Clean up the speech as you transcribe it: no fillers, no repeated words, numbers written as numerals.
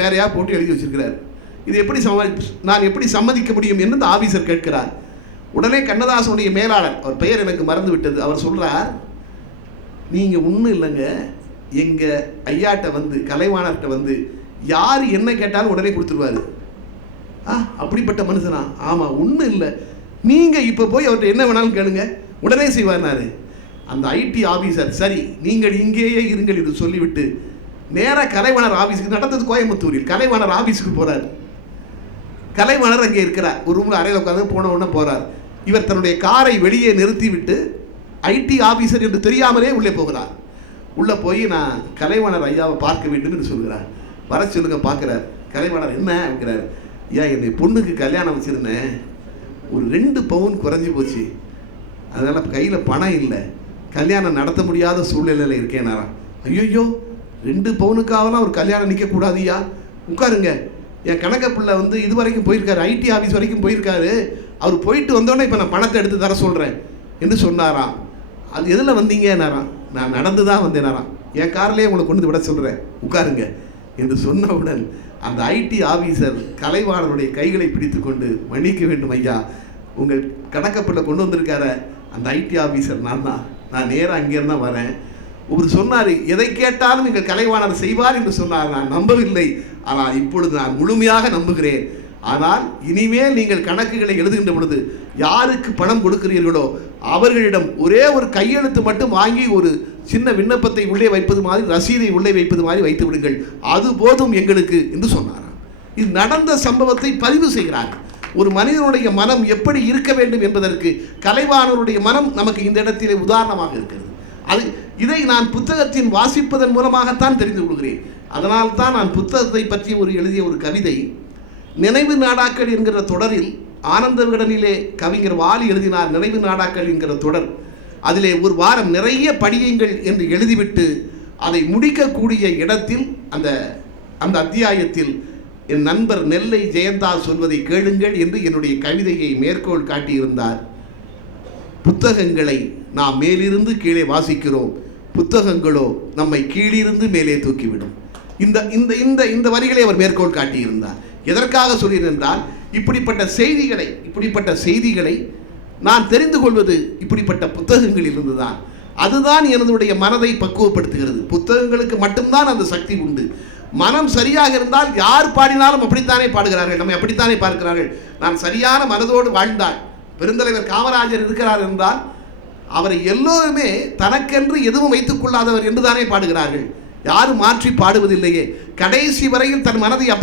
பேரையா போட்டு எழுதி வச்சிருக்கிறார். இது எப்படி நான் எப்படி சம்மதிக்க முடியும் என்று இந்த ஆபீசர் கேட்கிறார். உடனே கண்ணதாசனுடைய மேலாளர், அவர் பெயர் எனக்கு மறந்து விட்டது, அவர் சொல்றார், நீங்கள் ஒன்றும் இல்லைங்க, எங்கள் ஐயாட்ட வந்து கலைவாணர்கிட்ட வந்து யார் என்ன கேட்டாலும் உடனே கொடுத்துருவாரு. அப்படிப்பட்ட மனுஷனா? ஆமாம், ஒன்றும் இல்லை, நீங்கள் இப்போ போய் அவர்கிட்ட என்ன வேணாலும் கேளுங்க, உடனே செய்வார்னாரு. அந்த ஐடி ஆஃபீஸர், சரி நீங்கள் இங்கேயே இருங்கள் என்று சொல்லிவிட்டு நேராக கலைவாணர் ஆஃபீஸுக்கு, நடந்தது கோயம்புத்தூரில், கலைவாணர் ஆஃபீஸுக்கு போகிறார். கலைவாணர் அங்கே இருக்கிறார், ஒரு ரூமில் அறையில் உட்காந்து போன உடனே போகிறார். இவர் தன்னுடைய காரை வெளியே நிறுத்திவிட்டு ஐடி ஆஃபீஸர் என்று தெரியாமலே உள்ளே போகிறார். உள்ளே போய் நான் கலைவாணர் ஐயாவை பார்க்க வேண்டும் என்று சொல்கிறார். வர சொல்லுங்க. பார்க்குறார். கலைவாணர் என்ன இருக்கிறார்? ஐயா, என்னை பொண்ணுக்கு கல்யாணம் வச்சுருந்தேன், ஒரு 2 பவுன் குறைஞ்சி போச்சு, அதனால் கையில் பணம் இல்லை, கல்யாணம் நடத்த முடியாத சூழ்நிலையில் இருக்கேனாராம். ஐயோ, 2 பவுனுக்காகலாம் ஒரு கல்யாணம் நிற்கக்கூடாதுயா, உட்காருங்க, என் கணக்க பிள்ளை வந்து இது வரைக்கும் போயிருக்காரு, ஐடி ஆஃபீஸ் வரைக்கும் போயிருக்காரு, அவர் போயிட்டு வந்தோடனே இப்போ நான் பணத்தை எடுத்து தர சொல்கிறேன் என்று சொன்னாராம். அது எதில் வந்தீங்கன்னாராம்? நான் நடந்து தான் வந்தேனாராம். என் கார்லேயே உங்களை கொண்டு விட சொல்கிறேன், உட்காருங்க என்று சொன்னவுடன் அந்த ஐடி ஆஃபீஸர் கலைவாணருடைய கைகளை பிடித்து கொண்டு, மன்னிக்க வேண்டும் ஐயா, உங்கள் கணக்கப்பிள்ளை கொண்டு வந்திருக்கார அந்த ஐடி ஆஃபீஸர் நான் தான், நான் நேராக அங்கேருந்து தான் வரேன். ஒருவர் சொன்னார், எதை கேட்டாலும் எங்கள் கலைவாணர் செய்வார் என்று சொன்னார். நான் நம்பவில்லை, ஆனால் இப்பொழுது நான் முழுமையாக நம்புகிறேன். ஆனால் இனிமேல் நீங்கள் கணக்குகளை எழுதுகின்ற பொழுது யாருக்கு பணம் கொடுக்கிறீர்களோ அவர்களிடம் ஒரே ஒரு கையெழுத்து மட்டும் வாங்கி ஒரு சின்ன விண்ணப்பத்தை உள்ளே வைப்பது மாதிரி, ரசீதை உள்ளே வைப்பது மாதிரி வைத்து விடுங்கள், அது போதும் எங்களுக்கு என்று சொன்னாராம். இது நடந்த சம்பவத்தை பதிவு செய்கிறார்கள். ஒரு மனிதனுடைய மனம் எப்படி இருக்க வேண்டும் என்பதற்கு கலைவாணருடைய மனம் நமக்கு இந்த இடத்திலே உதாரணமாக இருக்கிறது. இதை நான் புத்தகத்தின் வாசிப்பதன் மூலமாகத்தான் தெரிந்து கொள்கிறேன். அதனால் தான் நான் புத்தகத்தை பற்றி எழுதிய ஒரு கவிதை, நினைவு நாடாக்கள் என்கிற தொடரில் ஆனந்த விகடனிலே கவிஞர் வாலி எழுதினார். நினைவு நாடாக்கள் என்கிற தொடர், அதிலே ஒரு வாரம் நிறைய படியுங்கள் என்று எழுதிவிட்டு அதை முடிக்கக்கூடிய இடத்தில் அந்த அத்தியாயத்தில் என் நண்பர் நெல்லை ஜெயந்தா சொல்வதை கேளுங்கள் என்று என்னுடைய கவிதையை மேற்கோள் காட்டியிருந்தார். புத்தகங்களை நாம் மேலிருந்து கீழே வாசிக்கிறோம், புத்தகங்களோ நம்மை கீழிருந்து மேலே தூக்கிவிடும். இந்த இந்த இந்த இந்த வரிகளை அவர் மேற்கோள் காட்டியிருந்தார். எதற்காக சொல்கிறேன்? இப்படிப்பட்ட செய்திகளை நான் தெரிந்து கொள்வது இப்படிப்பட்ட புத்தகங்களில் இருந்துதான். அதுதான் எனதுடைய மனதை பக்குவப்படுத்துகிறது. புத்தகங்களுக்கு மட்டும்தான் அந்த சக்தி உண்டு. மனம் சரியாக இருந்தால் யார் பாடினாலும் அப்படித்தானே பாடுகிறார்கள், நம்மை அப்படித்தானே பார்க்கிறார்கள். நான் சரியான மனதோடு வாழ்ந்தால், பெருந்தலைவர் காமராஜர் இருக்கிறார் என்றால் அவரை எல்லோருமே தனக்கென்று எதுவும் வைத்துக் கொள்ளாதவர் என்றுதானே பாடுகிறார்கள். யாரும் மாற்றி பாடுவதில்லையே. கடைசி வரையில் தன் மனதை அப்படி